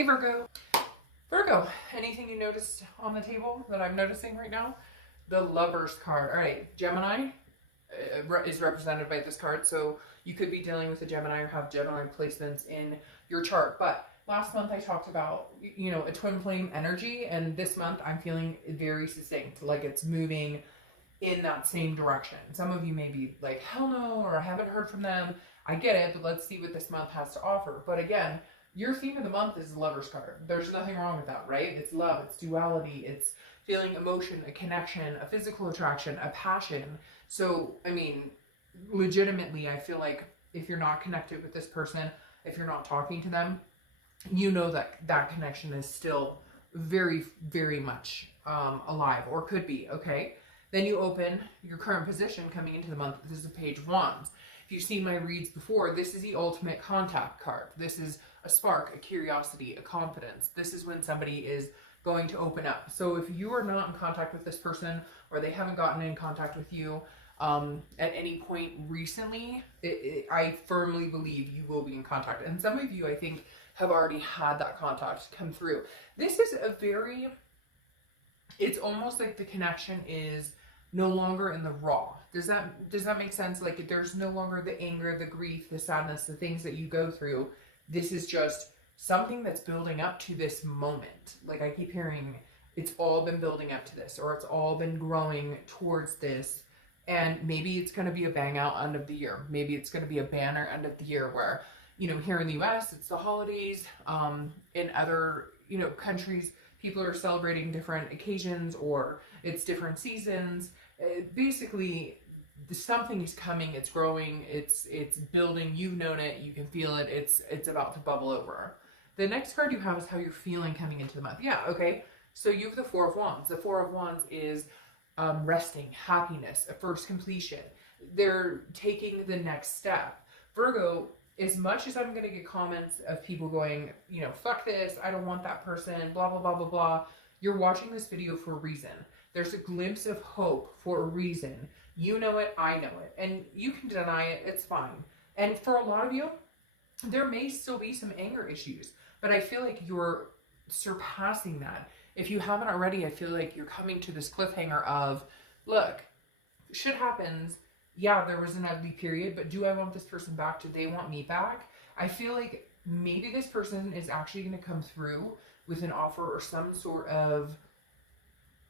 Hey Virgo. Virgo, anything you noticed on the table that I'm noticing right now? The Lovers card. All right, Gemini is represented by this card, so you could be dealing with a Gemini or have Gemini placements in your chart. But last month I talked about, a twin flame energy, and this month I'm feeling very succinct, like it's moving in that same direction. Some of you may be like, hell no, or I haven't heard from them. I get it, but let's see what this month has to offer. But again, your theme of the month is the Lover's card. There's nothing wrong with that, right? It's love, it's duality, it's feeling emotion, a connection, a physical attraction, a passion. So, I mean, legitimately, I feel like if you're not connected with this person, if you're not talking to them, you know that that connection is still very, very much alive, or could be, okay? Then you open your current position coming into the month. This is a Page of Wands. If you've seen my reads before, this is the ultimate contact card. This is a spark, a curiosity, a confidence. This is when somebody is going to open up. So if you are not in contact with this person, or they haven't gotten in contact with you at any point recently, I firmly believe you will be in contact. And some of you, I think, have already had that contact come through. This is it's almost like the connection is no longer in the raw. Does that make sense? Like, there's no longer the anger, the grief, the sadness, the things that you go through. This is just something that's building up to this moment. Like, I keep hearing, it's all been building up to this, or it's all been growing towards this. And maybe it's going to be a bang out end of the year. Maybe it's going to be a banner end of the year where, here in the US, it's the holidays. In other, countries, people are celebrating different occasions, or it's different seasons. Basically, something is coming, it's growing, it's building. You've known it, you can feel it, it's about to bubble over. The next card you have is how you're feeling coming into the month. Yeah, okay. So you have the Four of Wands. The Four of Wands is resting, happiness, a first completion. They're taking the next step. Virgo, as much as I'm going to get comments of people going, fuck this, I don't want that person, blah, blah, blah, blah, blah, you're watching this video for a reason. There's a glimpse of hope for a reason. You know it, I know it. And you can deny it, it's fine. And for a lot of you, there may still be some anger issues, but I feel like you're surpassing that. If you haven't already, I feel like you're coming to this cliffhanger of, look, shit happens. Yeah, there was an ugly period, but do I want this person back? Do they want me back? I feel like maybe this person is actually going to come through with an offer or some sort of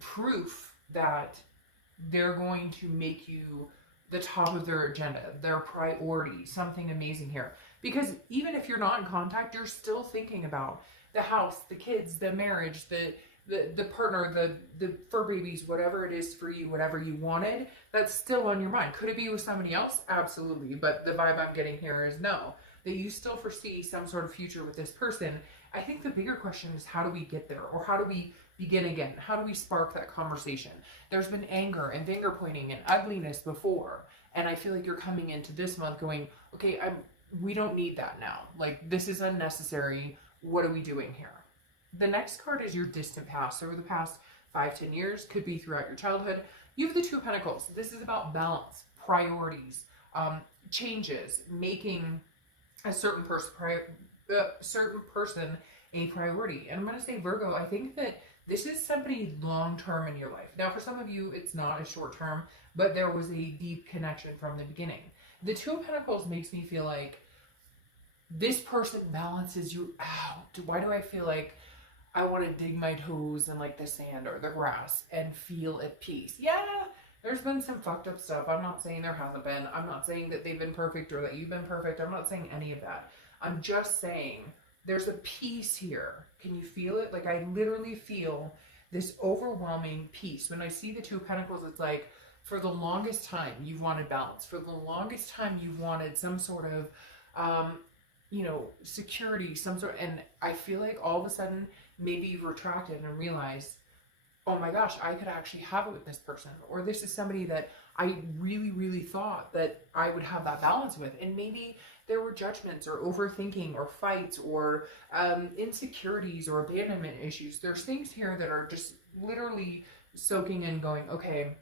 proof that they're going to make you the top of their agenda, their priority, something amazing here. Because even if you're not in contact, you're still thinking about the house, the kids, the marriage, the partner, the fur babies, whatever it is for you, whatever you wanted, that's still on your mind. Could it be with somebody else? Absolutely. But the vibe I'm getting here is no, that you still foresee some sort of future with this person. I think the bigger question is, how do we get there? Or how do we begin again? How do we spark that conversation? There's been anger and finger pointing and ugliness before. And I feel like you're coming into this month going, okay, we don't need that now. Like, this is unnecessary. What are we doing here? The next card is your distant past. Over the past 5-10 years, could be throughout your childhood. You have the Two of Pentacles. This is about balance, priorities, changes, making a certain person a priority. And I'm going to say, Virgo, I think that this is somebody long-term in your life. Now, for some of you, it's not a short-term, but there was a deep connection from the beginning. The Two of Pentacles makes me feel like this person balances you out. Why do I feel like I want to dig my toes in like the sand or the grass and feel at peace? Yeah, there's been some fucked up stuff. I'm not saying there hasn't been. I'm not saying that they've been perfect or that you've been perfect. I'm not saying any of that. I'm just saying there's a peace here. Can you feel it? Like, I literally feel this overwhelming peace. When I see the Two of Pentacles, it's like, for the longest time, you've wanted balance. For the longest time, you've wanted some sort of, security, some sort. And I feel like all of a sudden, maybe you've retracted and realized, oh my gosh, I could actually have it with this person. Or this is somebody that I really, really thought that I would have that balance with. And maybe there were judgments or overthinking or fights or insecurities or abandonment issues. There's things here that are just literally soaking in, going, okay,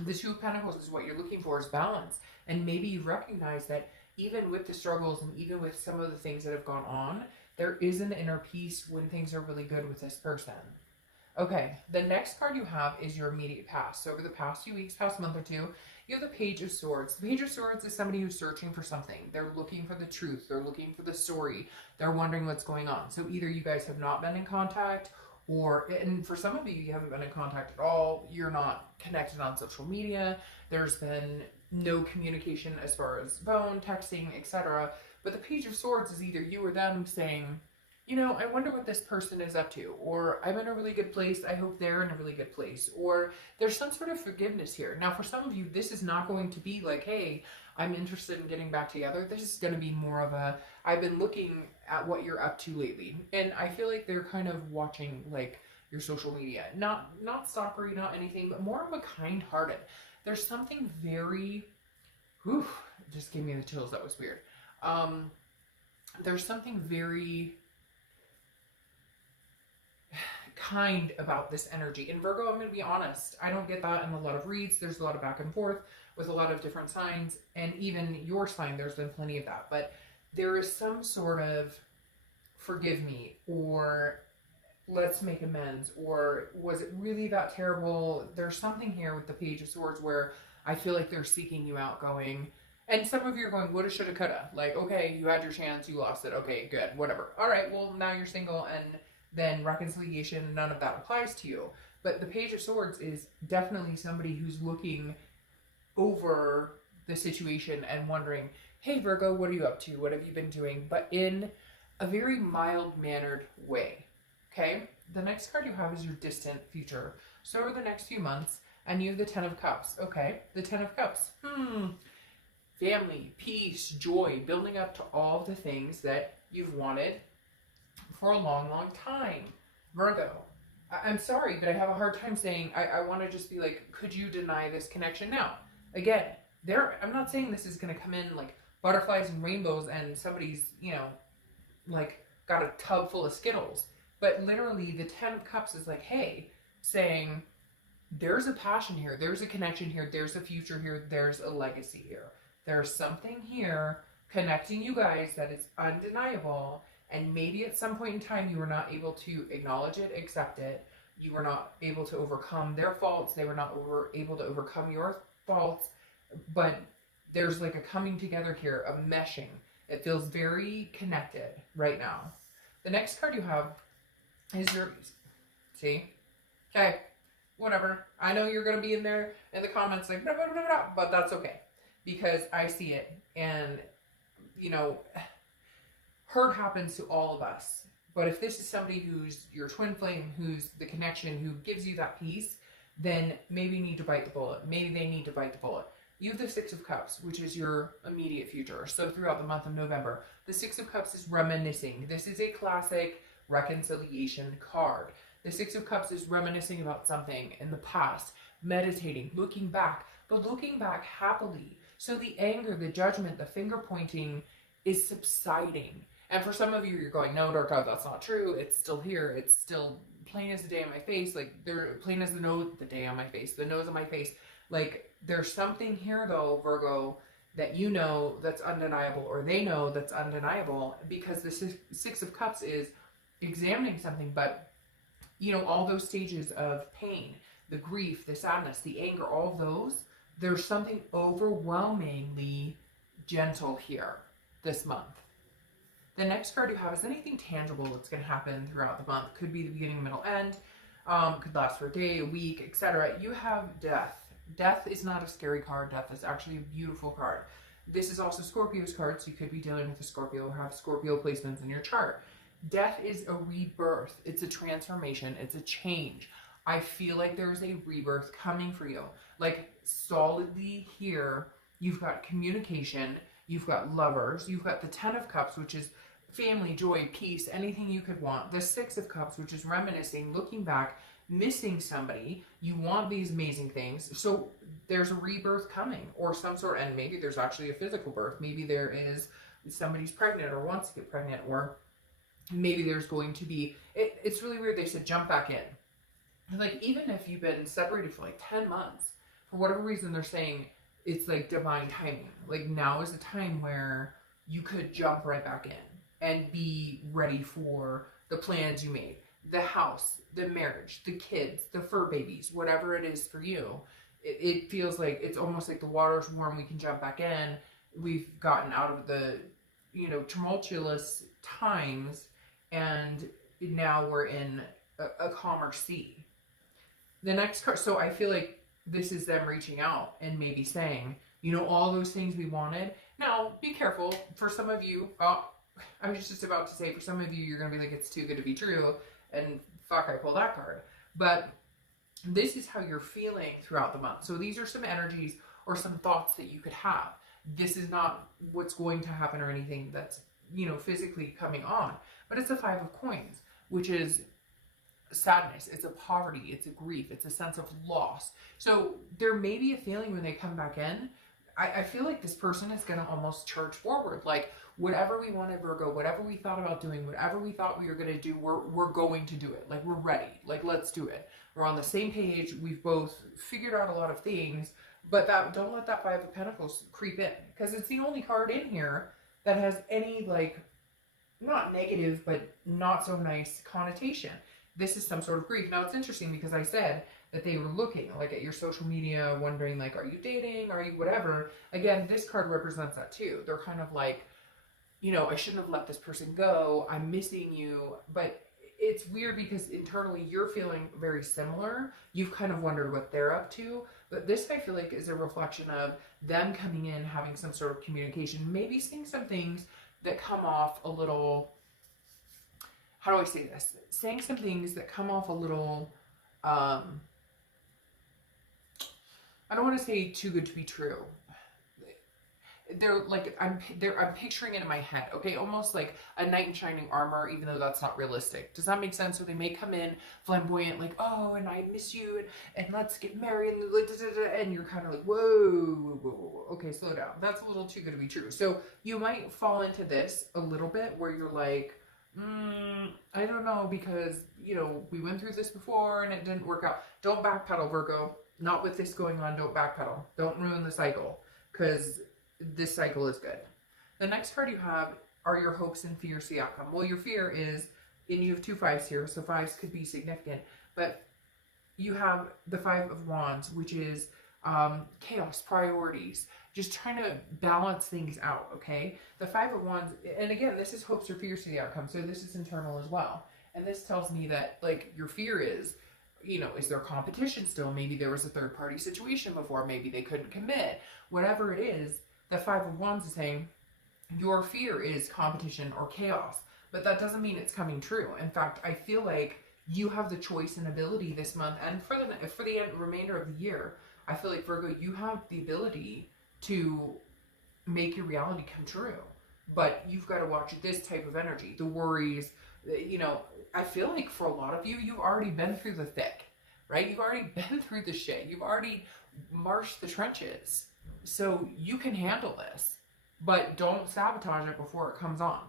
the Two of Pentacles is what you're looking for, is balance. And maybe you recognize that even with the struggles and even with some of the things that have gone on, There is an inner peace when things are really good with this person. Okay, the next card you have is your immediate past. So over the past few weeks, past month or two, you have the Page of Swords. The Page of Swords is somebody who's searching for something. They're looking for the truth. They're looking for the story. They're wondering what's going on. So either you guys have not been in contact, or, and for some of you, you haven't been in contact at all. You're not connected on social media. There's been no communication as far as phone, texting, etc. But the Page of Swords is either you or them saying, you know, I wonder what this person is up to, or I'm in a really good place, I hope they're in a really good place, or there's some sort of forgiveness here. Now, for some of you, this is not going to be like, hey, I'm interested in getting back together. This is going to be more of a, I've been looking at what you're up to lately, and I feel like they're kind of watching, like, your social media. Not stalkery, not anything, but more of a kind-hearted. There's something very, whew, it just gave me the chills, that was weird. There's something very kind about this energy. In Virgo, I'm going to be honest, I don't get that in a lot of reads. There's a lot of back and forth with a lot of different signs, and even your sign, there's been plenty of that. But there is some sort of forgive me, or let's make amends, or was it really that terrible? There's something here with the Page of Swords where I feel like they're seeking you out, going, and some of you are going, woulda, shoulda, coulda. Like, okay, you had your chance, you lost it. Okay, good, whatever. All right, well, now you're single, and then reconciliation, none of that applies to you. But the Page of Swords is definitely somebody who's looking over the situation and wondering, hey, Virgo, what are you up to? What have you been doing? But in a very mild-mannered way, okay? The next card you have is your distant future. So over the next few months, and you have the Ten of Cups. Okay, the Ten of Cups. Family, peace, joy, building up to all of the things that you've wanted for a long, long time. Virgo, I'm sorry, but I have a hard time saying, I want to just be like, could you deny this connection now? Again, I'm not saying this is going to come in like butterflies and rainbows and somebody's, you know, like got a tub full of Skittles. But literally the Ten of Cups is like, hey, saying there's a passion here, there's a connection here, there's a future here, there's a legacy here. There's something here connecting you guys that is undeniable. And maybe at some point in time, you were not able to acknowledge it, accept it. You were not able to overcome their faults. They were not able to overcome your faults. But there's like a coming together here, a meshing. It feels very connected right now. The next card you have is your, see? Okay, whatever. I know you're going to be in there in the comments like, blah, blah, blah, blah, but that's okay. Because I see it. And, you know, hurt happens to all of us. But if this is somebody who's your twin flame, who's the connection, who gives you that peace, then maybe you need to bite the bullet. Maybe they need to bite the bullet. You have the Six of Cups, which is your immediate future. So throughout the month of November, the Six of Cups is reminiscing. This is a classic reconciliation card. The Six of Cups is reminiscing about something in the past, meditating, looking back, but looking back happily. So the anger, the judgment, the finger pointing is subsiding. And for some of you, you're going, no, Dark God, that's not true. It's still here. It's still plain as the day on my face. Like, they're plain as the nose, the day on my face, the nose on my face. Like, there's something here, though, Virgo, that you know that's undeniable, or they know that's undeniable, because the Six of Cups is examining something. But, you know, all those stages of pain, the grief, the sadness, the anger, all those, there's something overwhelmingly gentle here this month. The next card you have is anything tangible that's going to happen throughout the month. Could be the beginning, middle, end. Could last for a day, a week, etc. You have Death. Death is not a scary card. Death is actually a beautiful card. This is also Scorpio's card, so you could be dealing with a Scorpio or have Scorpio placements in your chart. Death is a rebirth. It's a transformation. It's a change. I feel like there's a rebirth coming for you. Like, solidly here, you've got communication. You've got lovers. You've got the Ten of Cups, which is family, joy, peace, anything you could want. The Six of Cups, which is reminiscing, looking back, missing somebody. You want these amazing things. So there's a rebirth coming, or some sort, and maybe there's actually a physical birth. Maybe there is somebody's pregnant or wants to get pregnant, or maybe there's going to be, it's really weird. They said jump back in. Like, even if you've been separated for like 10 months, for whatever reason, they're saying it's like divine timing. Like, now is the time where you could jump right back in. and be ready for the plans you made. The house, the marriage, the kids, the fur babies, whatever it is for you. It feels like it's almost like the water's warm, we can jump back in. We've gotten out of the, tumultuous times, and now we're in a calmer sea. The next card, so I feel like this is them reaching out and maybe saying, all those things we wanted. Now, be careful. For some of you, I was just about to say, for some of you, you're going to be like, it's too good to be true. And fuck, I pulled that card. But this is how you're feeling throughout the month. So these are some energies or some thoughts that you could have. This is not what's going to happen or anything that's, physically coming on. But it's a 5 of coins, which is sadness. It's a poverty. It's a grief. It's a sense of loss. So there may be a feeling when they come back in. I feel like this person is going to almost charge forward. Like, whatever we wanted, Virgo, whatever we thought about doing, whatever we thought we were going to do, we're going to do it. Like, we're ready. Like, let's do it. We're on the same page. We've both figured out a lot of things, but don't let that 5 of Pentacles creep in, because it's the only card in here that has any, like, not negative, but not so nice connotation. This is some sort of grief. Now, it's interesting because I said that they were looking, like, at your social media, wondering, like, are you dating? Are you whatever? Again, this card represents that too. They're kind of like, I shouldn't have let this person go. I'm missing you. But it's weird because internally you're feeling very similar. You've kind of wondered what they're up to. But this, I feel like, is a reflection of them coming in, having some sort of communication, maybe saying some things that come off a little, how do I say this? Saying some things that come off a little, I don't want to say too good to be true. They're like, I'm picturing it in my head, okay? Almost like a knight in shining armor, even though that's not realistic. Does that make sense? So they may come in flamboyant, like, oh, and I miss you, and let's get married, and you're kind of like, whoa, okay, slow down. That's a little too good to be true. So you might fall into this a little bit where you're like, I don't know, because, we went through this before and it didn't work out. Don't backpedal, Virgo. Not with this going on, don't backpedal. Don't ruin the cycle, because this cycle is good. The next card you have are your hopes and fears, the outcome. Well, your fear is, and you have 2 5s here, so 5s could be significant, but you have the 5 of Wands, which is chaos, priorities, just trying to balance things out, okay? The 5 of Wands, and again, this is hopes or fears to the outcome, so this is internal as well. And this tells me that, like, your fear is, is there competition still? Maybe there was a third-party situation before. Maybe they couldn't commit. Whatever it is, the 5 of Wands is saying your fear is competition or chaos, but that doesn't mean it's coming true. In fact, I feel like you have the choice and ability this month, and for the remainder of the year, I feel like, Virgo, you have the ability to make your reality come true. But you've got to watch this type of energy, the worries. I feel like for a lot of you, you've already been through the thick, right? You've already been through the shit. You've already marched the trenches. So you can handle this, but don't sabotage it before it comes on.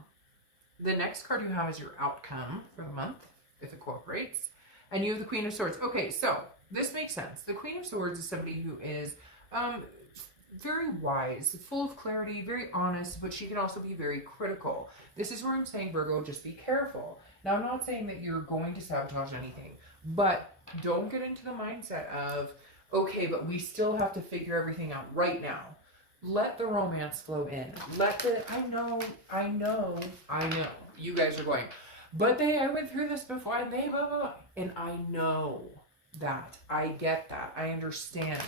The next card you have is your outcome for the month, if it cooperates. And you have the Queen of Swords. Okay, so this makes sense. The Queen of Swords is somebody who is very wise, full of clarity, very honest, but she can also be very critical. This is where I'm saying, Virgo, just be careful. Now, I'm not saying that you're going to sabotage anything, but don't get into the mindset of, okay, but we still have to figure everything out right now. Let the romance flow in. I know, you guys are going, but I went through this before, and they, blah, blah, blah. And I know that. I get that. I understand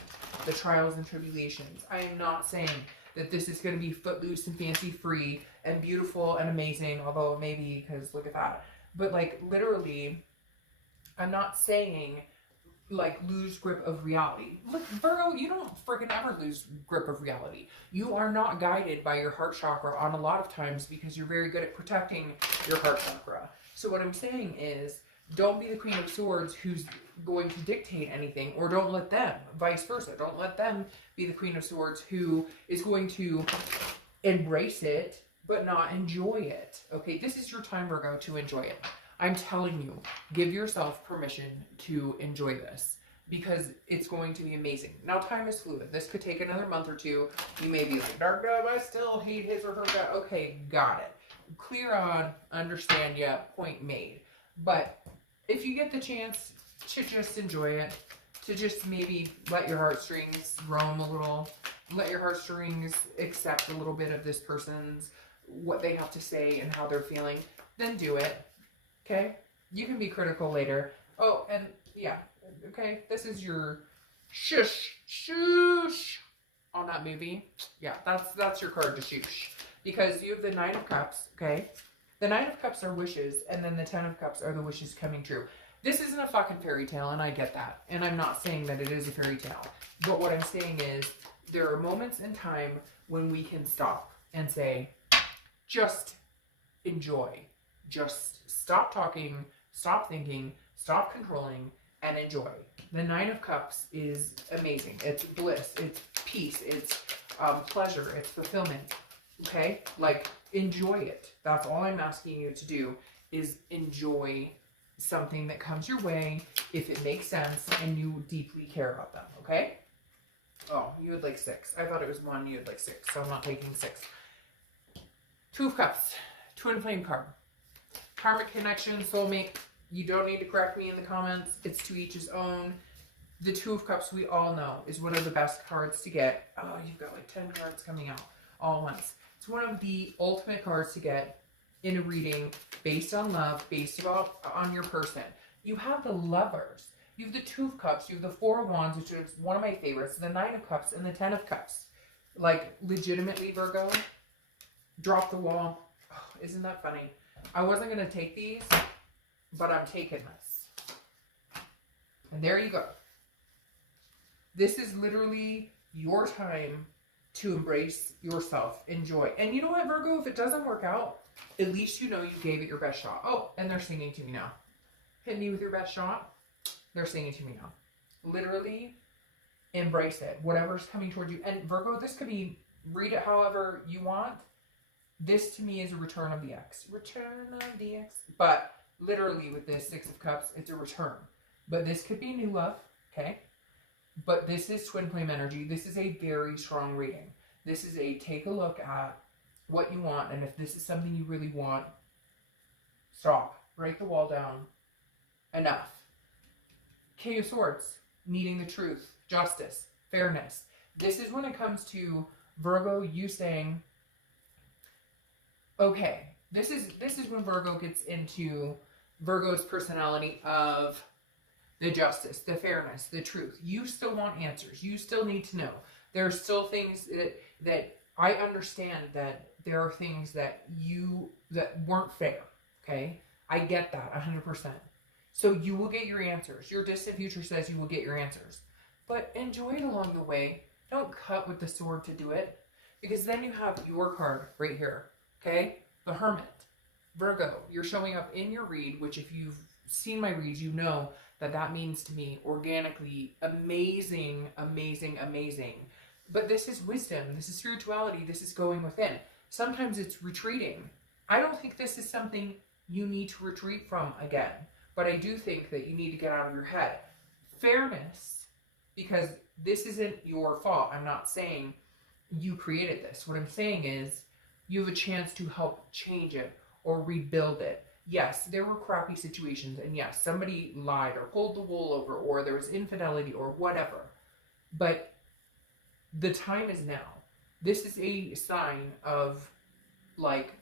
the trials and tribulations. I am not saying that this is going to be footloose and fancy free and beautiful and amazing, although maybe, because look at that. But, like, literally, I'm not saying, like, lose grip of reality. Look, Virgo, you don't freaking ever lose grip of reality. You are not guided by your heart chakra on a lot of times because you're very good at protecting your heart chakra. So what I'm saying is, don't be the Queen of Swords who's going to dictate anything, or don't let them, vice versa. Don't let them be the Queen of Swords who is going to embrace it but not enjoy it. Okay, this is your time, Virgo, to enjoy it. I'm telling you, give yourself permission to enjoy this because it's going to be amazing. Now, time is fluid. This could take another month or two. You may be like, Dark Dove, I still hate his or her guy. Okay, got it. clear on, understand ya, point made. But if you get the chance to just enjoy it, to just maybe let your heartstrings roam a little, let your heartstrings accept a little bit of this person's, what they have to say and how they're feeling, then do it. Okay? You can be critical later. Oh, and yeah, okay, this is your shush on that movie. Yeah, that's your card to shush. Because you have the Nine of Cups, okay? The Nine of Cups are wishes, and then the Ten of Cups are the wishes coming true. This isn't a fucking fairy tale, and I get that. And I'm not saying that it is a fairy tale. But what I'm saying is, there are moments in time when we can stop and say, just enjoy. Just stop talking, stop thinking, stop controlling, and enjoy. The Nine of Cups is amazing. It's bliss, it's peace, it's pleasure, it's fulfillment. Okay? Like, enjoy it. That's all I'm asking you to do, is enjoy something that comes your way if it makes sense and you deeply care about them. Okay? Oh, you had like 6. I thought it was 1. You had like 6, so I'm not taking 6. Two of Cups. Twin flame card. Karmic connection, soulmate. You don't need to correct me in the comments. It's to each his own. The Two of Cups, we all know, is one of the best cards to get. Oh, you've got like 10 cards coming out all at once. It's one of the ultimate cards to get in a reading based on love, based on your person. You have the Lovers. You have the Two of Cups. You have the Four of Wands, which is one of my favorites. The Nine of Cups and the 10 of Cups. Like, legitimately, Virgo, drop the wall. Oh, isn't that funny? I wasn't going to take these, but I'm taking this. And there you go. This is literally your time to embrace yourself. Enjoy. And you know what, Virgo? If it doesn't work out, at least you know you gave it your best shot. Oh, and they're singing to me now. Hit me with your best shot. They're singing to me now. Literally embrace it. Whatever's coming towards you. And Virgo, this could be, read it however you want. This to me is a return of the ex. Return of the ex. But literally with this Six of Cups, it's a return. But this could be new love, okay? But this is twin flame energy. This is a very strong reading. This is a take a look at what you want. And if this is something you really want, stop. Break the wall down. Enough. King of Swords. Needing the truth. Justice. Fairness. This is when it comes to Virgo, you saying, okay, this is when Virgo gets into Virgo's personality of the justice, the fairness, the truth. You still want answers. You still need to know. There are still things that I understand that there are things that weren't fair. Okay? I get that 100%. So you will get your answers. Your distant future says you will get your answers. But enjoy it along the way. Don't cut with the sword to do it. Because then you have your card right here. Okay? The Hermit. Virgo, you're showing up in your read, which if you've seen my reads, you know that means to me organically amazing, amazing, amazing. But this is wisdom. This is spirituality. This is going within. Sometimes it's retreating. I don't think this is something you need to retreat from again. But I do think that you need to get out of your head. Fairness, because this isn't your fault. I'm not saying you created this. What I'm saying is you have a chance to help change it or rebuild it. Yes, there were crappy situations, and yes, somebody lied or pulled the wool over, or there was infidelity or whatever. But the time is now. This is a sign of like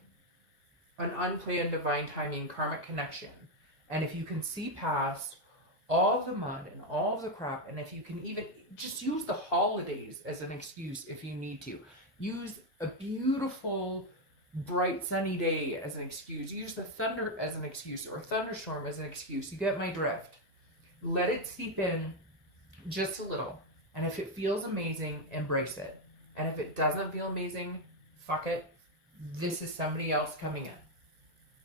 an unplanned divine timing karmic connection. And if you can see past all of the mud and all of the crap, and if you can even just use the holidays as an excuse if you need to. Use a beautiful, bright, sunny day as an excuse. Use the thunder as an excuse, or thunderstorm as an excuse. You get my drift. Let it seep in just a little. And if it feels amazing, embrace it. And if it doesn't feel amazing, fuck it. This is somebody else coming in.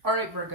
All right, Virgo.